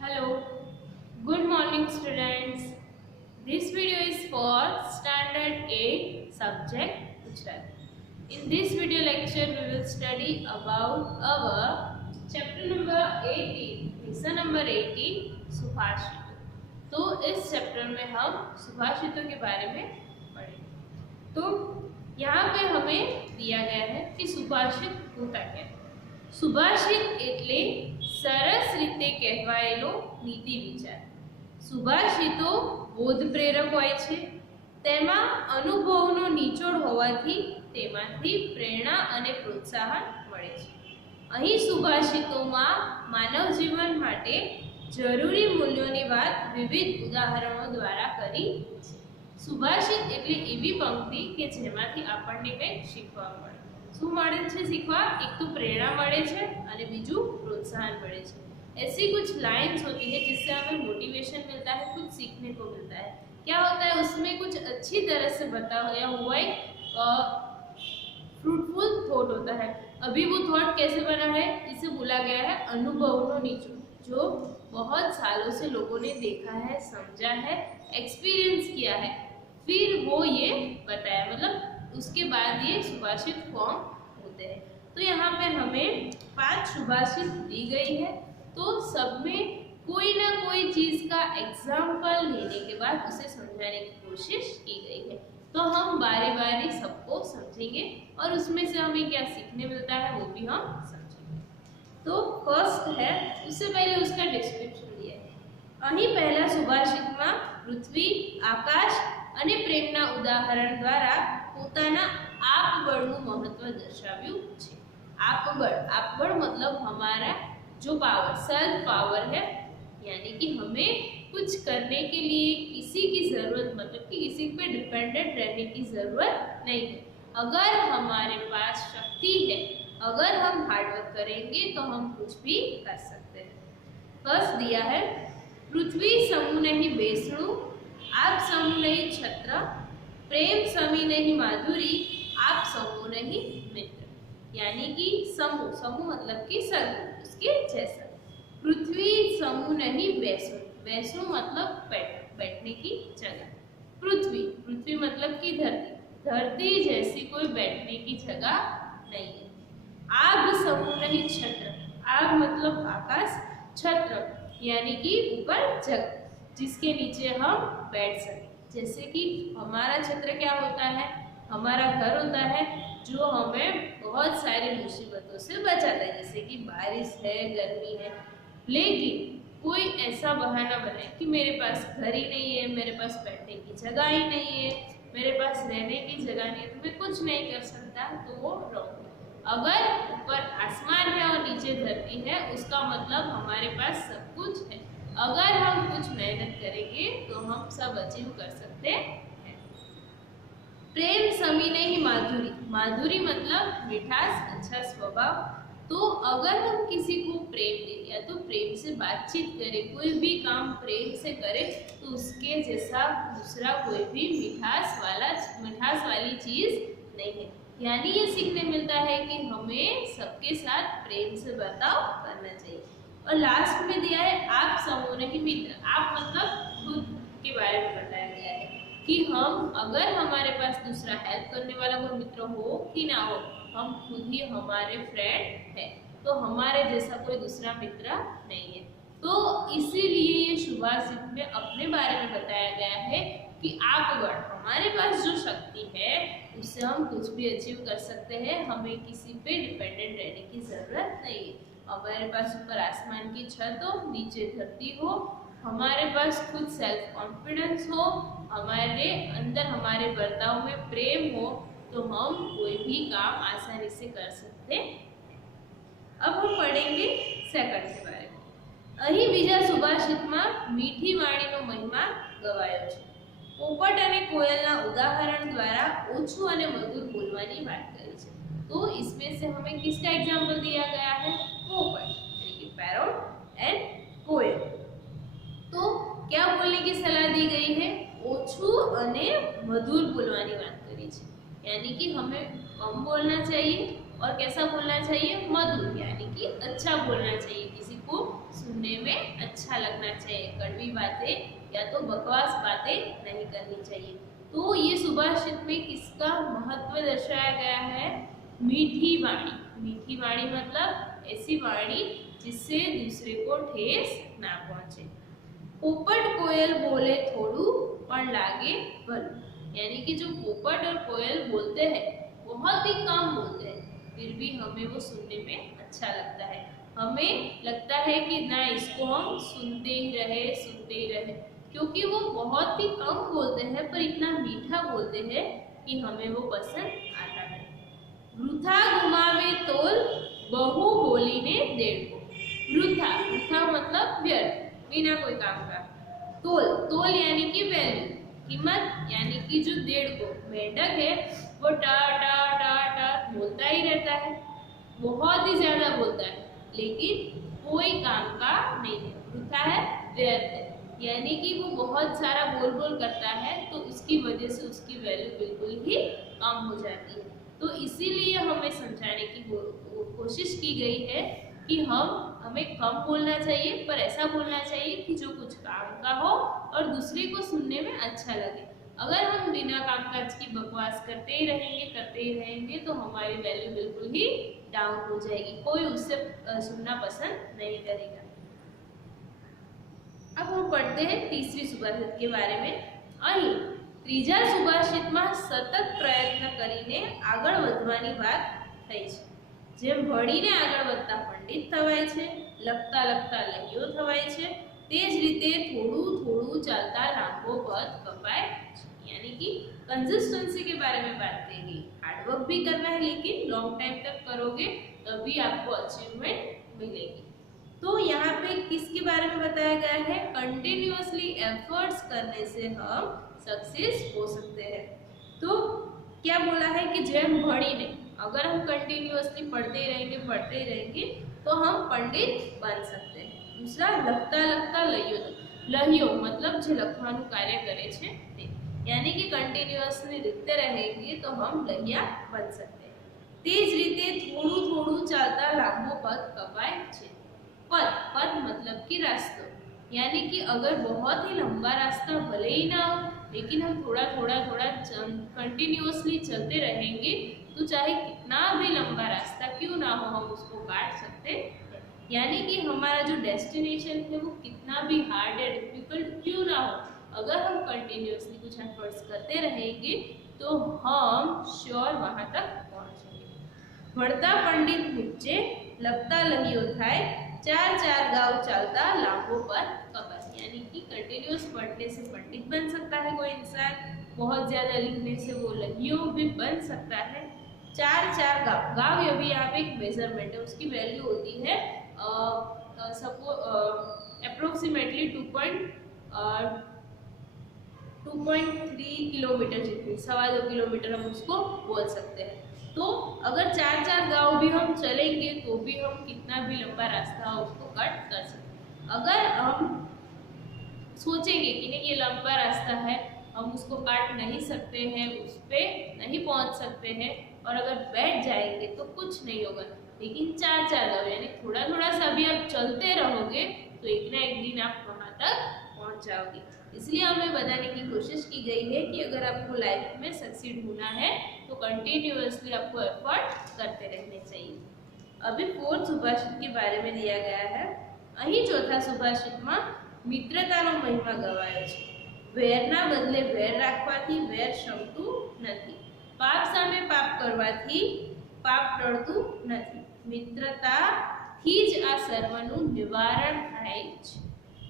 Hello, good morning students. This video is for Standard 8 subject Gujarati. In this video lecture we will study about our chapter number 18, lesson number 18 सुभाषित। तो इस chapter में हम सुभाषितों के बारे में पढ़ेंगे। तो यहाँ पे हमें दिया गया है कि सुभाषित होता क्या है। सुभाषित એટલે સરસ રીતે કહેવાયેલો નીતિ વિચાર। સુભાષિતો બોધ પ્રેરક હોય છે, તેમાં અનુભવનો નિચોડ હોવાથી તેમાંથી પ્રેરણા અને પ્રોત્સાહન મળે છે। અહીં સુભાષિતોમાં માનવ જીવન માટે જરૂરી મૂલ્યોની વાત વિવિધ ઉદાહરણો દ્વારા કરી છે। સુભાષિત એટલે એવી પંક્તિ કે જેમાંથી આપણને કંઈક શીખવા મળે। શું મળે છે શીખવા? एक तो प्रेरणा મળે છે અને બીજું પ્રોત્સાहन મળે છે। ऐसी कुछ लाइन्स होती है जिससे हमें मोटिवेशन मिलता है, कुछ सीखने को मिलता है। क्या होता है उसमें कुछ अच्छी तरह से बताया हुआ एक फ्रूटफुल थॉट होता है। अभी वो थॉट कैसे बना है, इसे बोला गया है अनुभवनो निचोड़, जो बहुत सालों से लोगों ने देखा है, समझा है, एक्सपीरियंस किया है, फिर वो ये बताया, मतलब उसके बाद ये सुभाषित फॉर्म होते हैं। तो यहाँ पे हमें 5 सुभाषित दी गई है। तो सब में कोई ना कोई चीज का एग्जाम्पल लेने के बाद उसे समझाने की कोशिश की गई है। तो हम बारी बारी सबको समझेंगे और उसमें से हमें क्या सीखने मिलता है वो भी हम समझेंगे। तो फर्स्ट है, उससे पहले उसका डिस्क्रिप्शन दिया है। અહીં પહેલા સુભાષિતમાં પૃથ્વી, આકાશ અને પ્રેમના ઉદાહરણ દ્વારા પોતાના આપબળનું મહત્વ દર્શાવ્યું છે। આપબળ मतलब हमारा जो पावर, सेल्फ पावर है, यानी कि हमें कुछ करने के लिए किसी की जरूरत, मतलब कि किसी पे डिपेंडेंट रहने की जरूरत नहीं है। अगर हमारे पास शक्ति है, अगर हम हार्डवर्क करेंगे तो हम कुछ भी कर सकते हैं। फर्स्ट दिया है, पृथ्वी समूह नहीं बेसणु, आप समूह नहीं छत्र, प्रेम समी नहीं माधुरी, आप समूह नहीं मित्र। यानी कि समूह, समूह मतलब कि सरखू, उसके जैसा। पृथ्वी समूह नहीं बेसणु, बेसणु मतलब बैठने की जगह। पृथ्वी, पृथ्वी मतलब कि धरती, धरती जैसी कोई बैठने की जगह नहीं है। आग समूह नहीं छत्र, आग मतलब आकाश, छत्र यानी कि ऊपर जगह जिसके नीचे हम बैठ सकें। जैसे कि हमारा छत्र क्या होता है, हमारा घर होता है जो हमें बहुत सारी मुसीबतों से बचाता है, जैसे कि बारिश है, गर्मी है। लेकिन कोई ऐसा बहाना बनाए कि मेरे पास घर ही नहीं है, मेरे पास बैठने की जगह ही नहीं है, मेरे पास रहने की जगह नहीं है, तो मैं कुछ नहीं कर सकता, तो वो रॉन्ग है। अगर ऊपर आसमान है और नीचे धरती है, उसका मतलब हमारे पास सब कुछ है। अगर हम कुछ मेहनत करेंगे तो हम सब अचीव कर सकते हैं। प्रेम समी नहीं माधुरी, माधुरी मतलब मिठास, अच्छा स्वभाव। तो अगर हम किसी को प्रेम दें या तो प्रेम से बातचीत करें, कोई भी काम प्रेम से करें, तो उसके जैसा दूसरा कोई भी मिठास वाली चीज नहीं है। यानी ये सीखने मिलता है कि हमें सबके साथ प्रेम से बर्ताव करना चाहिए। और लास्ट में दिया है, आप समूह नहीं मित्र। आप मतलब खुद के बारे में बताया गया है कि हम, अगर हमारे पास दूसरा हेल्प करने वाला कोई मित्र हो कि ना हो, हम खुद ही हमारे फ्रेंड है, तो हमारे जैसा कोई दूसरा मित्र नहीं है। तो इसीलिए ये सुभाषित में अपने बारे में बताया गया है कि आपबड़, हमारे पास जो शक्ति है उससे हम कुछ भी अचीव कर सकते हैं, हमें किसी पे डिपेंडेंट रहने की जरूरत नहीं है। हमारे पास ऊपर आसमान की छत हो, नीचे धरती हो, हमारे पास खुद सेल्फ कॉन्फिडेंस हो, हमारे अंदर हमारे बर्ताव में प्रेम हो, तो हम कोई भी काम आसानी से कर सकते हैं। अब हम पढ़ेंगे सेकंड के बारे में। અહીં બીજા સુભાષિતમાં મીઠી વાણીનો મહિમા ગવાયો છે। પોપટ અને કોયલના ઉદાહરણ દ્વારા ઓછું અને મધુર બોલવાની વાત કરી છે। तो इसमें से हमें किसका एग्जाम्पल दिया गया है? पोपट यानी कि पैरोट एंड कोयल। तो क्या बोलने की सलाह दी गई है? ओछू अने मधुर बोलवानी बात करी है, यानी कि हमें कम बोलना चाहिए और कैसा बोलना चाहिए, मधुर, यानी कि अच्छा बोलना चाहिए, किसी को सुनने में अच्छा लगना चाहिए, कड़वी बातें या तो बकवास बातें नहीं करनी चाहिए। तो ये सुभाषित में किसका महत्व दर्शाया गया है, मीठी वाणी। मीठी वाणी मतलब ऐसी वाणी जिससे दूसरे को ठेस ना पहुंचे। पोपट कोयल बोले थोड़ू पण लागे भलू, यानी कि जो पोपट और कोयल बोलते हैं बहुत ही कम बोलते हैं, फिर भी हमें वो सुनने में अच्छा लगता है। हमें लगता है कि ना इसको हम सुनते ही रहे, क्योंकि वो बहुत ही कम बोलते हैं पर इतना मीठा बोलते हैं कि हमें वो पसंद आता है। वृथा घुमावे तोल बहु बोली ने डेढ़ को। वृथा, वृथा मतलब व्यर्थ, बिना कोई काम का। तोल, तोल यानी कि वैल्यू, कीमत, यानी कि जो डेढ़ को मेंढक है वो टा टा टा टा बोलता ही रहता है, बहुत ही ज्यादा बोलता है, लेकिन कोई काम का नहीं है। वृथा है, व्यर्थ है, यानी कि वो बहुत सारा बोल बोल करता है तो उसकी वजह से उसकी वैल्यू बिल्कुल ही कम हो जाती है। तो इसीलिए हमें समझाने की कोशिश की गई है कि हमें कम बोलना चाहिए, पर ऐसा बोलना चाहिए कि जो कुछ काम का हो और दूसरे को सुनने में अच्छा लगे। अगर हम बिना कामकाज की बकवास करते ही रहेंगे तो हमारी वैल्यू बिल्कुल ही डाउन हो जाएगी, कोई उससे सुनना पसंद नहीं करेगा। अब हम पढ़ते हैं तीसरी सुभाषित के बारे में। અહીં ત્રીજા સુભાષિતમાં સતત પ્રયત્ન કરીને આગળ વધવાની વાત થઈ છે। જેમ ભણીને આગળ વધતા પંડિત થવાય છે, લખતા લખતા લહિયો થવાય છે, તે જ રીતે થોડું થોડું ચાલતા લાંબો પદ કપાય છે। यानी कि कंसिस्टेंसी के बारे में बात की गई। हार्डवर्क भी करना है लेकिन लॉन्ग टाइम तक करोगे तभी आपको अचीवमेंट मिलेगी। तो यहाँ पे किसके बारे में बताया गया है, कंटिन्यूअसली एफर्ट्स करने से हम सक्सेस हो सकते हैं। तो क्या बोला है कि जेम भणी ने, अगर हम कंटिन्यूअसली पढ़ते ही रहेंगे तो हम पंडित बन सकते हैं। दूसरा, लखता लखता लहियो, लहियो मतलब जो लखવાનું कार्य करे छे ते, यानी कि कंटिन्यूअसली लिखते रहेंगे तो हम लहिया बन सकते हैं। तेज रीते थोड़ू थोड़ू चालता लांबो पद कपाय छे। पद, पद मतलब कि रास्ता, यानी कि अगर बहुत ही लंबा रास्ता भले ही ना हो लेकिन हम थोड़ा कंटिन्यूअसली चलते रहेंगे तो चाहे कितना भी लंबा रास्ता क्यों ना हो हम उसको काट सकते हैं। यानी कि हमारा जो डेस्टिनेशन है वो कितना भी हार्ड या डिफिकल्ट क्यों ना हो, अगर हम कंटिन्यूअसली कुछ एफर्ट्स करते रहेंगे तो हम श्योर वहां तक पहुंचेंगे। भणता पंडित निपजे लखता लहियो थाय, चार चार गांव चालता लांबो पद कपाय, यानी कि कंटिन्यूअस पढ़ने से पंडित बन सकता है कोई इंसान, बहुत ज्यादा लिखने से वो लहियो भी बन सकता है। चार चार गांव, गांव ये भी यहाँ पे एक मेजरमेंट है, उसकी वैल्यू होती है अप्रोक्सीमेटली 2.3 किलोमीटर जितनी, 2.25 किलोमीटर हम उसको बोल सकते हैं। तो अगर चार चार गांव भी हम चलेंगे तो भी हम कितना भी लंबा रास्ता हो उसको कट कर सकते हैं। अगर हम सोचेंगे कि नहीं ये लंबा रास्ता है हम उसको काट नहीं सकते हैं, उस पर नहीं पहुंच सकते हैं और अगर बैठ जाएंगे तो कुछ नहीं होगा, लेकिन चार चार गांव यानी थोड़ा थोड़ा सा भी आप चलते रहोगे तो एक ना एक दिन आप वहां तक पहुंच जाओगे। इसलिए हमें बताने की कोशिश की गई है कि अगर आपको लाइफ में सक्सीड होना है तो कंटिन्यूअसली आपको एफर्ट करते रहने चाहिए। अभी फोर्थ सुभाषित के बारे में दिया गया है। અહીં ચોથા સુભાષિતમાં મિત્રતાનો મહિમા ગવાયો છે। વેરના બદલે વેર રાખવાથી વેર શમતું નથી, પાપ સામે પાપ કરવાથી પાપ ટળતું નથી, મિત્રતાથી જ આ સર્વનું નિવારણ થાય છે।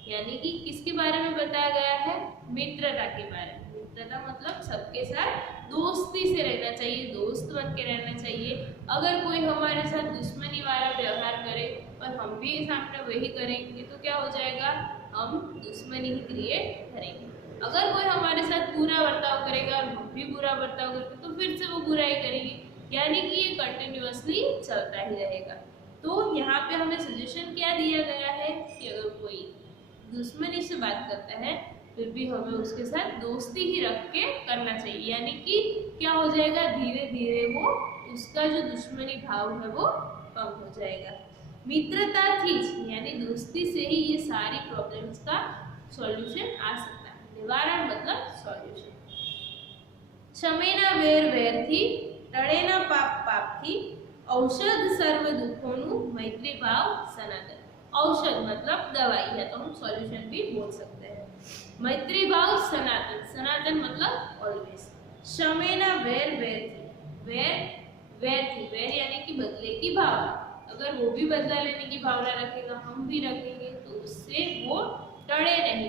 यानी कि किसके बारे में बताया गया है, मित्रता के बारे में। मित्रता मतलब सबके साथ दोस्ती से रहना चाहिए, दोस्त बन के रहना चाहिए। अगर कोई हमारे साथ दुश्मनी वाला व्यवहार करे और हम भी सामने वही करेंगे तो क्या हो जाएगा, हम दुश्मनी ही क्रिएट करेंगे। अगर कोई हमारे साथ बुरा बर्ताव करेगा और हम भी बुरा बर्ताव करेंगे तो फिर से वो बुराई करेंगे, यानी कि ये कंटिन्यूअसली चलता ही रहेगा। तो यहाँ पे हमें सजेशन क्या दिया गया है कि अगर कोई दुश्मनी से बात करता है फिर भी हमें उसके साथ दोस्ती ही रख के करना चाहिए, यानी कि क्या हो जाएगा, धीरे धीरे वो उसका जो दुश्मनी भाव है वो कम हो जाएगा। मित्रता थी यानी दोस्ती से ही ये सारी प्रॉब्लम्स का सॉल्यूशन आ सकता है। निवारण मतलब सॉल्यूशन। क्षमेना वेर वेरથી ટળેના પાપ પાપથી औषध सर्व दुखोनु मैत्री भाव सनातन। औषध मतलब दवाई, या तो हम सॉल्यूशन भी बोल सकते हैं। मैत्री भाव सनातन, सनातन मतलब ऑलवेज। क्षमेना वेर वेरથી, वेर वेरથી, वेर यानी कि बदले की भावना। अगर वो भी बदला लेने की भावना रखेगा, हम भी रखेंगे, तो उससे वो टळे नहीं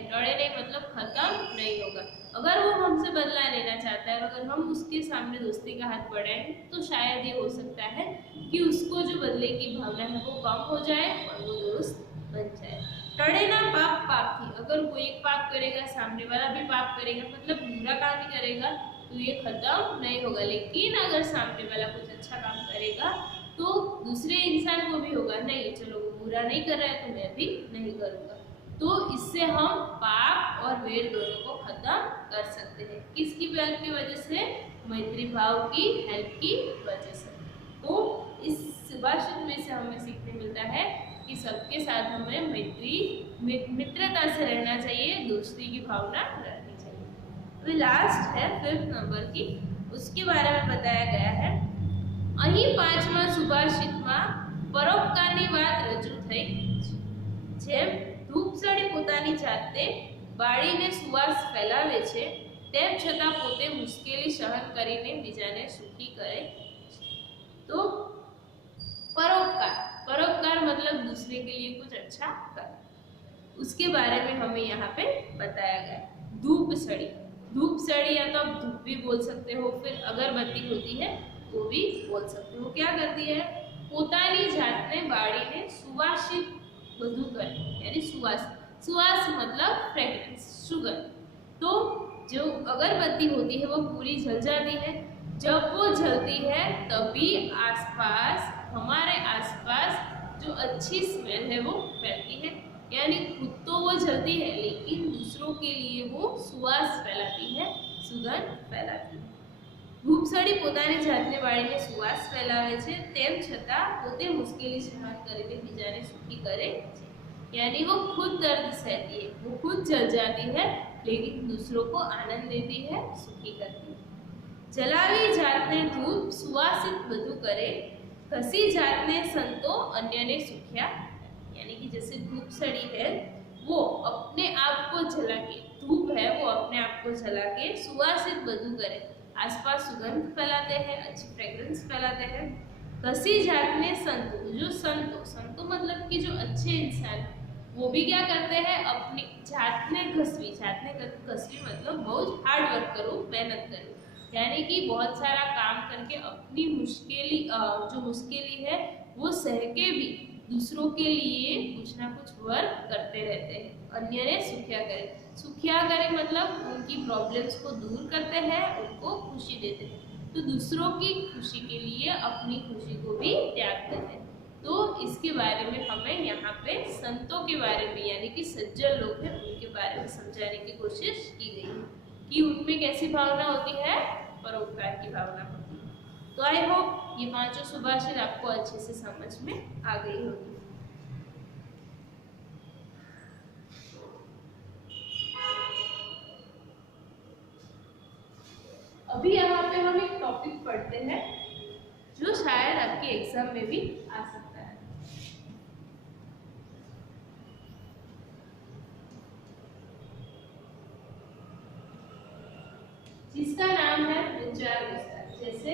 मतलब खत्म नहीं होगा। अगर वो हमसे बदला लेना चाहता है, अगर हम उसके सामने दोस्ती का हाथ बढ़ाएं, तो शायद ये हो सकता है कि उसको जो बदले की भावना है वो कम हो जाए और वो दोस्त बन जाए। टळे ना पाप पाप थी, अगर कोई एक पाप करेगा, सामने वाला भी पाप करेगा, मतलब बुरा काम ही करेगा, तो ये खत्म नहीं होगा। लेकिन अगर सामने वाला कुछ अच्छा काम करेगा, तो दूसरे इंसान को भी होगा, नहीं चलो वो बुरा नहीं कर रहा है तो मैं भी नहीं करूँगा। तो इससे हम पाप और वेर दोनों को खत्म कर सकते हैं। किसकी हेल्प की वजह से? मैत्री भाव की हेल्प की वजह से। तो इस सुभाषित में से हमें सीखने मिलता है कि सबके साथ हमें मित्रता से रहना चाहिए, दोस्ती की भावना रखनी चाहिए। अभी लास्ट है 5th नंबर की, उसके बारे में बताया गया है। અહીં 5મા સુભાષિતમાં પરોપકારની વાત રજૂ થઈ। જેમ ધૂપસળી પોતાની જાતે બાળીને સુવાસ ફેલાવે છે, તેમ છતાં પોતે મુશ્કેલી સહન કરીને બીજાને સુખી કરે છે। તો परोपकार, परोपकार मतलब दूसरे के लिए कुछ अच्छा कर, उसके बारे में हमें यहाँ पे बताया गया। धूप सड़ी, धूप सड़ी या तो आप धूप भी बोल सकते हो, फिर अगरबत्ती होती है वो भी बोल सकते हो। क्या करती है? પોતાની જાતને બાળીને સુવાસિત બધું કરે, यानी सुवास, सुवास मतलब फ्रेग्रेंस, सुगंध। तो जो अगरबत्ती होती है वो पूरी जल जाती है। जब वो जलती है तभी आसपास, हमारे आसपास जो अच्छी स्मेल है वो फैलती है। यानी खुद तो वो जलती है, लेकिन दूसरों के लिए वो सुवास फैलाती है, सुगंध फैलाती है। ધૂપસળી પોતાની જાતને બાળીને સુવાસ ફેલાવે છે, તેમ છતાં પોતે મુશ્કેલી સહન કરીને બીજાને સુખી કરે છે। यानी वो खुद दर्द सहती है, वो खुद जल जाती है, लेकिन दूसरों को आनंद देती है, सुखी करती है। जलावी जातने धूप सुवासित બધું करे, घसी जातने संतो अन्यने सुख्या। यानी कि जैसे धूप सड़ी है, वो अपने आप को जला के, धूप है वो अपने आप को जला के सुवासित બધું करे, आसपास सुगंध फैलाते हैं, अच्छी फ्रेग्रेंस फैलाते हैं। घसी जातने संतो, जो संतो मतलब कि जो अच्छे इंसान, वो भी क्या करते हैं? अपनी जातने घसवी, घसवी मतलब बहुत हार्ड वर्क करो, मेहनत करो, यानी कि बहुत सारा काम करके अपनी जो मुश्किली है वो सह के भी दूसरों के लिए कुछ ना कुछ वर्क करते रहते हैं। अन्य ने सुखिया करे, सुखिया करे मतलब उनकी प्रॉब्लम्स को दूर करते हैं, उनको खुशी देते हैं। तो दूसरों की खुशी के लिए अपनी खुशी को भी त्याग देते हैं। तो इसके बारे में हमें यहाँ पे संतों के बारे में, यानी कि सज्जन लोग हैं, उनके बारे में समझाने की कोशिश की गई है कि उनमें कैसी भावना होती है? परोपकार की भावना होती है। तो आई होप ये 5 सुभाषित आपको अच्छे से समझ में आ गई होगी। अभी यहाँ पे हम एक टॉपिक पढ़ते हैं जो शायद आपके एग्जाम में भी आ सकता है। जिसका नाम है विचार विस्तार। जैसे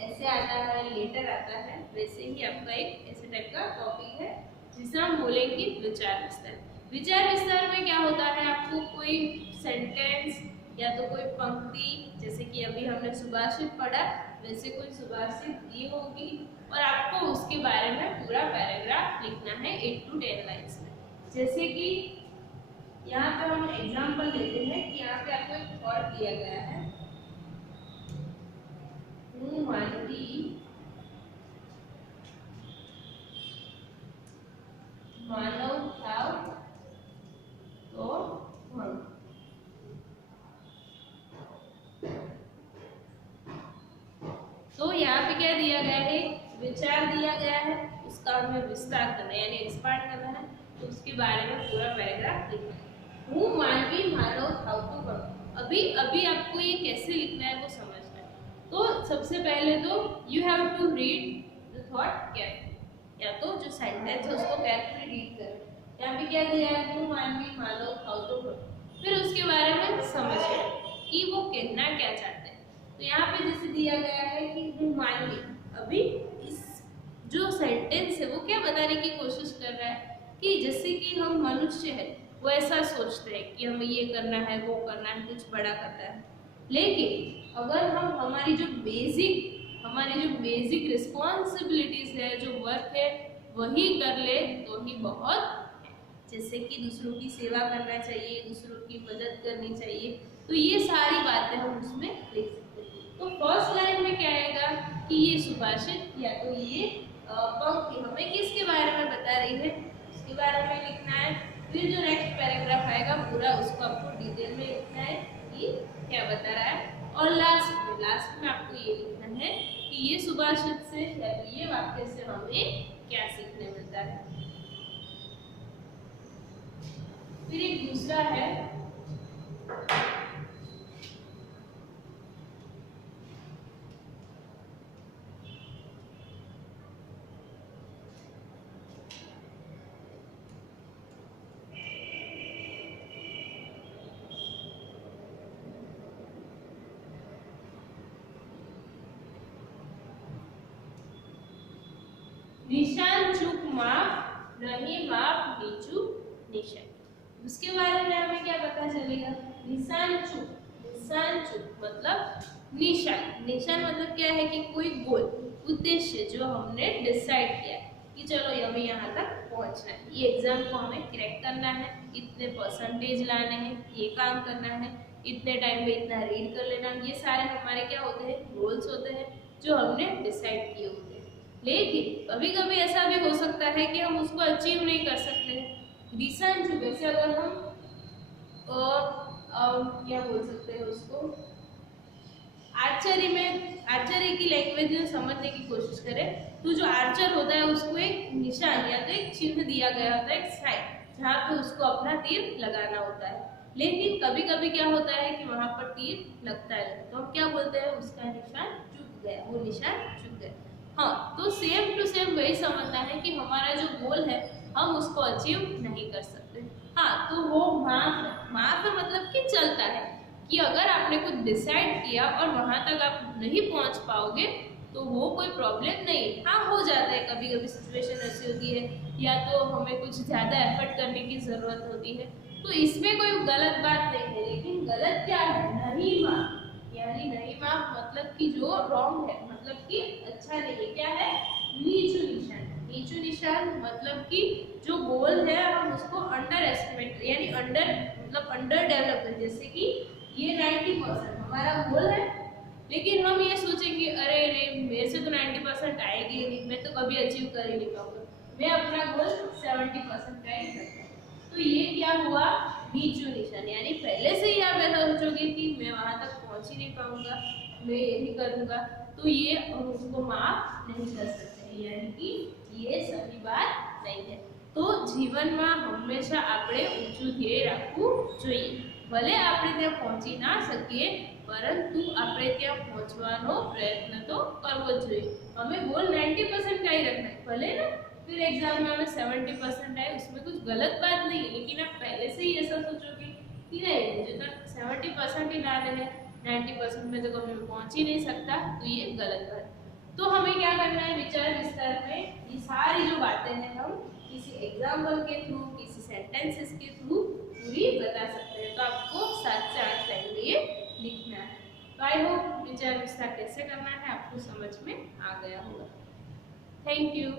ऐसे आता है, लेटर आता है, वैसे ही आपका एक ऐसे टाइप का टॉपिक है जिसे हम बोलेंगे विचार विस्तार। विचार विस्तार में क्या होता है? आपको कोई सेंटेंस या तो कोई पंक्ति, जैसे कि अभी हमने सुभाषित पढ़ा, वैसे कोई सुभाषित दी होगी और आपको उसके बारे में पूरा पैराग्राफ लिखना है 8 to 10 लाइन्स में। जैसे कि यहाँ पे हम एग्जाम्पल लेते हैं कि यहाँ पे आपको एक थॉट दिया गया है, हूँ मानवी मानव थाव तो भंग। तो यहाँ पे क्या दिया गया है, विचार दिया गया है, उसका हमें विस्तार करना है यानी एक्सपांड करना है। तो उसके बारे में पूरा पैराग्राफ लिखना है। हूँ मानवी मानव हाउ टू वर्क। अभी अभी आपको ये कैसे लिखना है वो समझना है। तो सबसे पहले तो you have to read the thought carefully, या तो जो सेंटेंस है उसको केयरफुली रीड करें। यहाँ पे क्या दिया है, हूँ मानवी मानव हाउ टू वर्क। फिर उसके बारे में समझिए कि वो कहना क्या चाहते हैं। तो यहाँ पे जैसे दिया गया है कि हूँ मानवी, अभी इस जो सेंटेंस है वो क्या बताने की कोशिश कर रहा है कि जैसे कि हम मनुष्य है वो ऐसा सोचते हैं कि हमें ये करना है वो करना है, कुछ बड़ा करना है। लेकिन अगर हम हमारी जो बेसिक रिस्पॉन्सिबिलिटीज है, जो वर्क है वही कर ले तो ही बहुत, जैसे कि दूसरों की सेवा करना चाहिए, दूसरों की मदद करनी चाहिए। तो ये सारी बातें हम उसमें लिख सकते हैं। तो फर्स्ट लाइन में क्या आएगा कि ये सुभाषित या तो ये पंक्ति हमें किसके बारे में बता रही है, उसके बारे में लिखना है। फिर जो नेक्स्ट पैराग्राफ आएगा पूरा उसको आपको डिटेल में लिखना है कि क्या बता रहा है। और लास्ट में आपको ये लिखना है कि ये सुभाषित से या तो ये वाक्य से हमें क्या सीखने मिलता है। फिर एक दूसरा है निशान चूक माफ नहीं माफ नीचू निशान। उसके बारे में हमें क्या पता चलेगा, निशान चूक मतलब निशान मतलब क्या है कि कोई गोल उद्देश्य जो हमने डिसाइड किया कि चलो हमें यहाँ तक पहुँचना है, ये एग्जाम को हमें क्रैक करना है, इतने परसेंटेज लाने हैं, ये काम करना है, इतने टाइम में इतना रीड कर लेना, ये सारे हमारे क्या होते हैं, गोल्स होते हैं जो हमने डिसाइड किए होते हैं। लेकिन कभी कभी ऐसा भी हो सकता है कि हम उसको अचीव नहीं कर सकते। निशान चूक वैसे अगर हम क्या बोल सकते हैं उसको, आर्चरी की लैंग्वेज में समझने की कोशिश करें तो जो आर्चर होता है उसको एक निशान या तो एक चिन्ह दिया गया होता है, एक साइड जहाँ पे उसको अपना तीर लगाना होता है। लेकिन कभी कभी क्या होता है कि वहां पर तीर लगता है तो हम क्या बोलते हैं, उसका निशान चूक गया, वो निशान चूक गया। हाँ, तो सेम टू सेम वही समझना है कि हमारा जो गोल है हम उसको अचीव नहीं कर सकते। हाँ, तो वो माफ है मतलब कि चलता है कि अगर आपने कुछ डिसाइड किया और वहां तक आप नहीं पहुंच पाओगे तो वो कोई प्रॉब्लम नहीं। हाँ, हो जाता है कभी कभी सिचुएशन ऐसी होती है या तो हमें कुछ ज़्यादा एफर्ट करने की ज़रूरत होती है, तो इसमें कोई गलत बात नहीं है। लेकिन गलत क्या है, नहीं माफ, यानी नहीं माफ मतलब कि जो रॉन्ग है, मतलब कि अच्छा नहीं है, क्या है, नीचू निशान मतलब कि जो गोल है हम उसको अंडर एस्टिमेट यानी अंडर डेवलपमेंट, जैसे कि ये 90% हमारा गोल है लेकिन हम ये सोचेंगे अरे मेरे से तो 90% आएगी नहीं, मैं तो कभी अचीव कर ही नहीं पाऊंगा, मैं अपना गोल 70% का ही रखूँ। तो ये क्या हुआ, नीचू निशान, यानी पहले से ही आप ऐसा सोचोगे कि मैं वहां तक पहुंच ही नहीं पाऊंगा, मैं यही करूंगा, तो ये हम उसको माफ नहीं कर सकते, यानी कि ये सही बात नहीं है। तो જીવનમાં હંમેશા આપણે ઊંચું ધ્યેય રાખવું જોઈએ। ભલે આપણે ત્યાં પહોંચી ના શકીએ પરંતુ આપણે ત્યાં પહોંચવાનો પ્રયત્ન તો કરવો જ જોઈએ। हमें गोल 90% का ही रखना है, भले ना फिर एग्जाम में हमें 70% आए, उसमें कुछ गलत बात नहीं है, लेकिन आप पहले से ही ऐसा सोचोगे कि नहीं मुझे तो 70% ही लाने हैं, 90% में तो कभी मैं पहुंच ही नहीं सकता, तो ये गलत बात है। तो हमें क्या करना है, विचार विस्तार में ये सारी जो बातें हैं हम किसी एग्जाम्पल के थ्रू, किसी सेंटेंसेस के थ्रू पूरी बता सकते हैं। तो आपको 7 से 8 लाइन में ये लिखना है। तो आई होप विचार विस्तार कैसे करना है आपको समझ में आ गया होगा। Thank you.